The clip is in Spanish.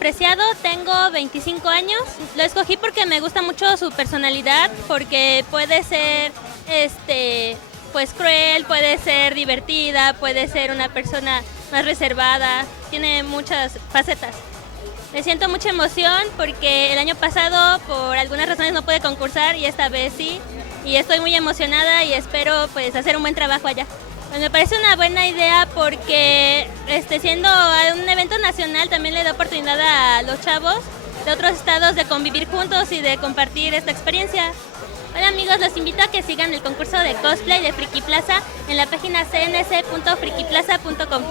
menospreciado, tengo 25 años. Lo escogí porque me gusta mucho su personalidad, porque puede ser pues cruel, puede ser divertida, puede ser una persona más reservada, tiene muchas facetas. Me siento mucha emoción porque el año pasado por algunas razones no pude concursar y esta vez sí, y estoy muy emocionada y espero pues hacer un buen trabajo allá. Pues me parece una buena idea porque siendo un evento nacional también le da oportunidad a los chavos de otros estados de convivir juntos y de compartir esta experiencia. Hola amigos, los invito a que sigan el concurso de cosplay de Frikiplaza en la página cnc.frikiplaza.com.